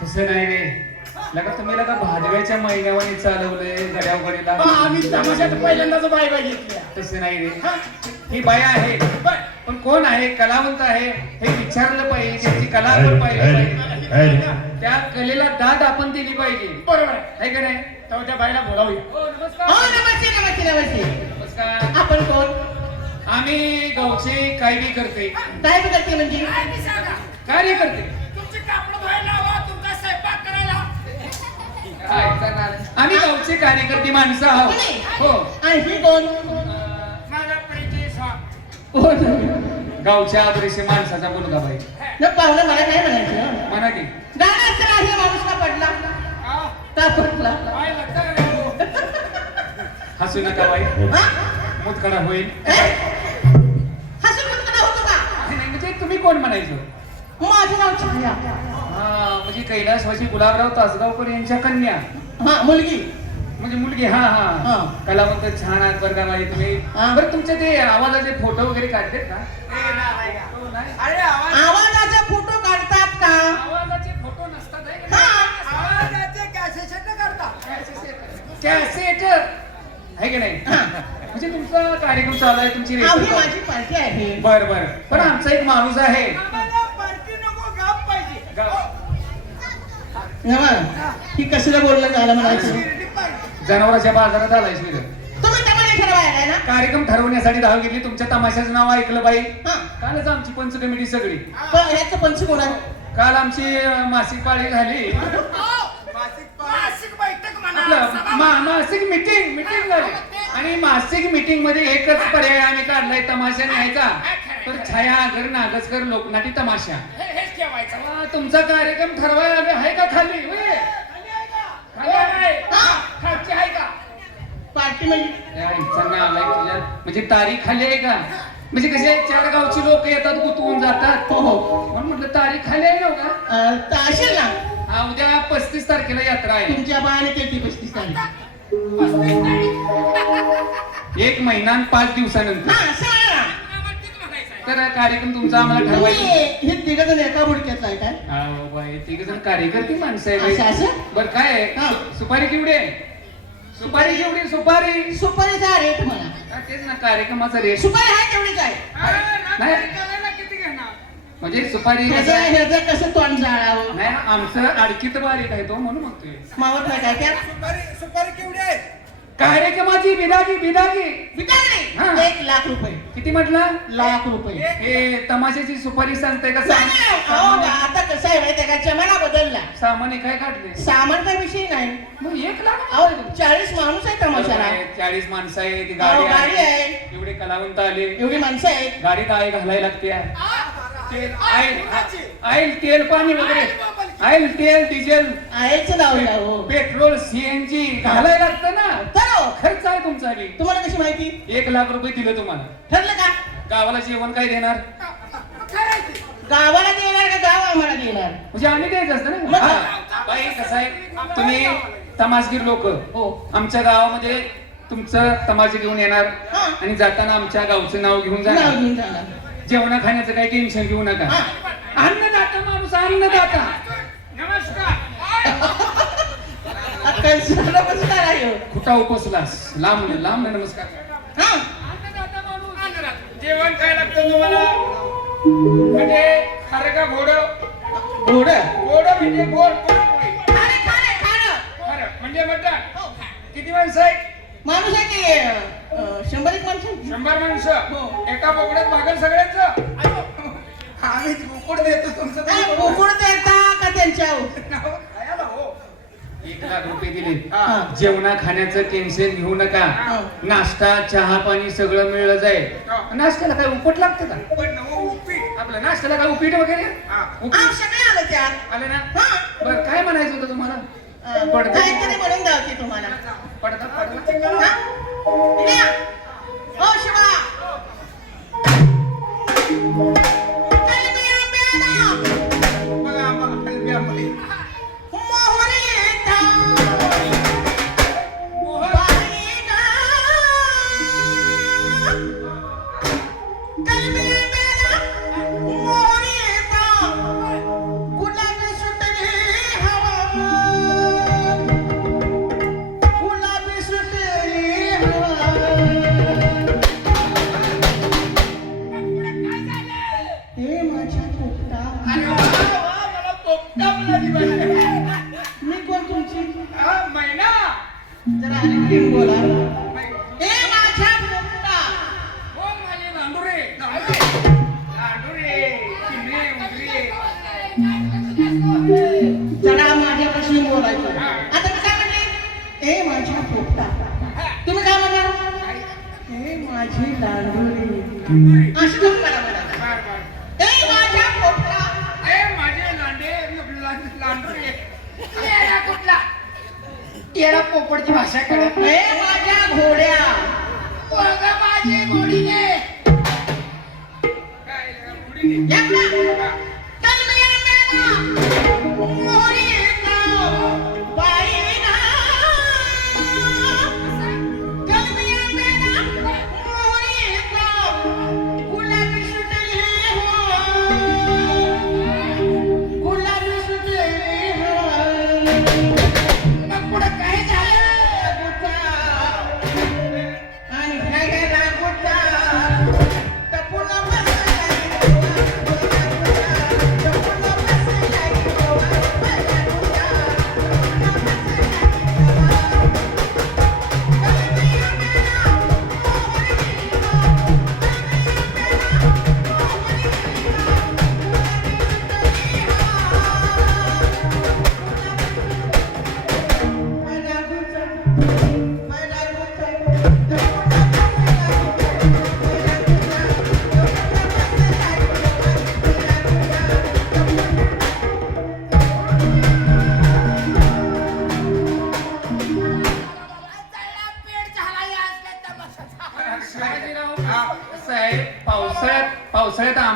तसं नाही रे लगा तुम्ही लगा भाजव्याच्या महिन्यावानी चालवलंय गड्या गडीला आम्ही तमाशात पहिल्यांदाच बाय घेतल्या. तसे नाही रे ही बाई आहे पण कोण आहे कलावंत आहे हे विचारलं पाहिजे त्याची कला आपण पाहिली पाहिजे त्या कलेला दाद आपण दिली पाहिजे बरोबर आहे का नाही तेव्हा त्या बाईला बोलावूया. नमस्कार आपण कोण? आम्ही गावचे काय बी करते काय बी करते म्हणजे कार्य करते तुमची कापड धुवायला हवा तुमचा स्वयंपाक करायला. आम्ही गावचे कार्यकर्ते माणसं आहोत हो. आणि ही कोण? माझा प्रीती गावच्या आदर्श माणसाचा मुलगा बाई पाहुणं मला काय म्हणायचं म्हणा की गाणं असं आहे माणूस का पडला का फुटला हसू नका बाई मुतकडा होईल हसून मुतकडा होतो का? नाही म्हणजे तुम्ही कोण म्हणायचं माझं नाव छाया. हा म्हणजे कैलासवासी गुलाबराव तासगावकर यांच्या कन्या हा मुलगी म्हणजे मुलगी हा हा कलावंत छान आहात बरं का बाई तुम्ही बरं तुमचे ते आवाजाचे फोटो वगैरे काढतात का अरे आवाज आवाजाचे फोटो काढतात का? आवाजाचे फोटो नसतात आहे का? आहे की नाही हा. म्हणजे तुमचा कार्यक्रम चालू आहे तुमची ही रेसिपी माझी पार्टी आहे. बर बर पण आमचा एक माणूस आहे आम्हाला पार्टी नको गाप पाहिजे नवा, ही कसलं बोलणं झालं म्हणायचं. शिर्डी पार्टी जनावरांच्या बाजारात आलाय शिर तुम्ही तमाशा ठरवायला आहे ना? कार्यक्रम ठरवण्यासाठी धाव घेतली तुमच्या तमाशाचं नाव ऐकलं बाई हा. कालच आमची पंच कमिटी सगळी पण ह्याचं पंच कोण आहे? काल आमची मासिक पाळी झाली मासिक बैठक म्हणा आपलं मासिक मिटिंग झाली आणि मासिक मीटिंग मध्ये एकच पर्याय आम्ही काढलाय तमाशा न्यायचा तर छायागर नागसकर लोकनाटी तमाशा हेच ठेवायचं हा, तुमचा कार्यक्रम ठरवायला आले आहे का खाली होय? खाली आहे. खालची आहे का पार्टी म्हणजे या इच्छा नाही आलाय तुझ्या म्हणजे तारीख खाली आहे का म्हणजे कसे 4 गावची लोक येतात गुंतवून जातात हो हो. म्हणून म्हटलं तारीख खाली आहे हो का तर असेल ना. हा उद्या 35 तारखेला यात्रा आहे तुमच्या बाळाने केली 35 तारीख. 1 महिना आणि 5 दिवसानंतर हा, सांगा ना. तर कार्यक्रम तुमचा आम्हाला तुम्ही ठरवायचा हे तिघ जण एका बुडक्यात आहे काय? हा बाबा हे तिघ जण कार्यकर्ती माणसं आहे असं बाई. असं? बर काय आहे? हा. सुपारी केवढी आहे सुपारी केवढी सुपारी सुपारीचा रेट म्हणा. हा, तेच ना कार्यक्रमाचा रेट सुपारी आहे तेवढीच आहे. नाही. करायला किती घेणार म्हणजे सुपारी ह्याचं कसं तोंड जाळावं नाही आमचं अडकीत बारीक आहे तो म्हणून म्हणतोय मावत नाही काय त्यात? सुपारी केवढी आहे कार्यक्रमाची बिदागी विचारले हा. 1 लाख रुपये. किती म्हटलं लाख रुपये. हे तमाशाची सुपारी सांगताय का नाही, नाही. अहो, आता कसं आहे माहिती आहे का, जमाना बदलला. सामान्य काय काढले सामानचा विषय नाही. मग 1 लाख अहो 40 माणूस आहे तमाशाला. 40 माणसं आहे ती अहो, गाडी गाडी आहे आहे. एवढे कलावंत आले एवढी माणसं आहेत. गाडीत आहे घालायला लागते आईल तेल पाणी वगैरे आईल तेल डिझेल आहेच लावला हो. पेट्रोल सीएनजी घालायला लागतं ना तर हो. खर्च आहे तुमचा बी तुम्हाला कशी माहिती? 1 लाख रुपये दिले तुम्हाला ठरलं का? गावाला जेवण काय देणार गावाला देणार का गाव आम्हाला देणार? म्हणजे आम्ही द्यायचं असतं ना मग? हा. बाई कसं आहे तुम्ही तमाशगीर लोक हो. आमच्या गावामध्ये तुमचं तमाशे घेऊन येणार हा. आणि जाताना आमच्या गावचं नाव घेऊन नाव जाणार घेऊन जाणार. जेवणा खाण्याचं काही टेन्शन घेऊ नका हा. अन्नदाता माणूस अन्नदाता नमस्कार अक्कल सगळं बसणार आहे हो. कुठा उपसलास लांब नमस्कार हा. जेवण काय लागतं तुम्हाला म्हणजे खरं का घोड घोडं. घोड म्हणजे गोड पुरणपोळी. खाणं. खरं म्हणजे मटण हो. किती माणसं आहे माणूस आहे की 100 माणसं. 100 माणसं एका बोकड्यात भागल सगळ्यांचं आम्ही उकड देतो तुमचं काय उकळून देता का त्यांच्या? खायला हो 1 लाख रुपये दिले हा. जेवणा खाण्याचं टेन्शन घेऊ नका हा. नाश्ता चहा पाणी सगळं मिळलं जाईल हा. नाश्त्याला काय उपट लागतं का पण नवं उपीट आपलं नाश्त्याला काय उपीट वगैरे हा. उपीट सगळे आलं त्यात. आले ना हा. बरं काय म्हणायचं होतं तुम्हाला पडदा काहीतरी म्हणून द्यावते तुम्हाला. पडदा हा? इकडे या. ओ शिवा. बघा हलव्यामध्ये मोहरी येता. मोहन बाई गं. कलमी मेला. मोहरी येता. गुलाबी सुटली हवा. गुलाबी सुटली हवा. हे माझ्या पोपटा. अरे वा, वा, मला पोपटा म्हणाली पाहिजे. मी कोण तुमची? हा, मैना जरा अलीकडे बोला. मै- हे माझ्या पोपटा. हो माझे लांडुरे लांडुरे चिमणे उंदरे जरा माझ्यापाशी बोलायचं. आता मी काय म्हणले? हे माझ्या पोपटा. तुम्ही काय म्हणला? हे माझी लांडोरी. अशी तुम्ही मला म्हणाला. बार बार हे माझ्या पोपटा. ए माझे लांडुरे येडा कुठला येडा पोपटची भाषा कळत हे माझ्या घोड्या. पोरगा माझे घोडीने काय घोडीने याकडा. कलमी मेला. मोहरी येता. बाई गं. कलमी मेला. मोहरी येता. गुलाबी सुटली हवा. गुलाबी सुटली हवा. मग पुढे काय झालं बुटा.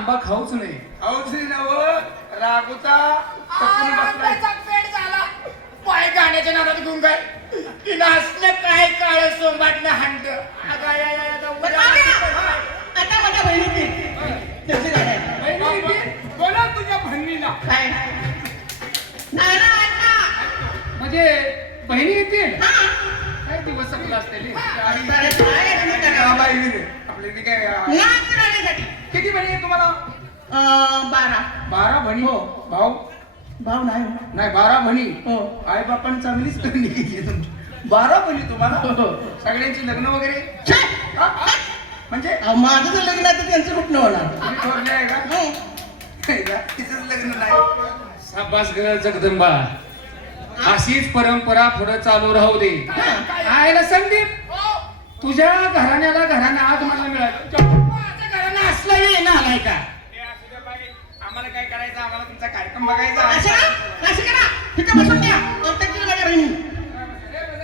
आंबा खाऊच नाही. औषधी नव रागोता टपून बसलाय. आंब्याचा पेट झाला पाय गाण्याच्या नादात घेऊन काय तिला असलं काय काळ सोंबाटनं हांड बरं, बाबा, आता माझ्या बहिणीची त्यांची गाडी आहे. बहिणी येते? बोला तुझ्या बहिणीला. काय नाना आता म्हणजे बहिणी येतील हा काय दिवस संपला असतील. अरे काय तुम्ही हा, करा? बाई रे. आपली ती काय नाच गाण्यासाठी किती बहिणी आहे तुम्हाला? 12 12 बहिणी. भाऊ भाऊ नाही नाही 12 बहिणी. हो आई बापांनी चांगलीच करणी केली तुमची. 12 बहिणी तुम्हाला सगळ्यांची लग्न वगैरे छे! हा? म्हणजे माझं जर लग्न आहे तर त्यांचं कुठनं होणार तुम्ही ठरले आहे का? हो. नाही का? तिचंच लग्न नाही. शाबास ग जगदंबा, अशीच परंपरा पुढे चालू राहू दे. आयला संदीप, तुझ्या घराण्याला घराणं आज मला मिळालं. माझ्या घरानं असलं येणं आलाय का हे असू द्या बाई. आम्हाला काय करायचं, आम्हाला तुमचा कार्यक्रम बघायचा. असं असं करा तिथं बसून द्या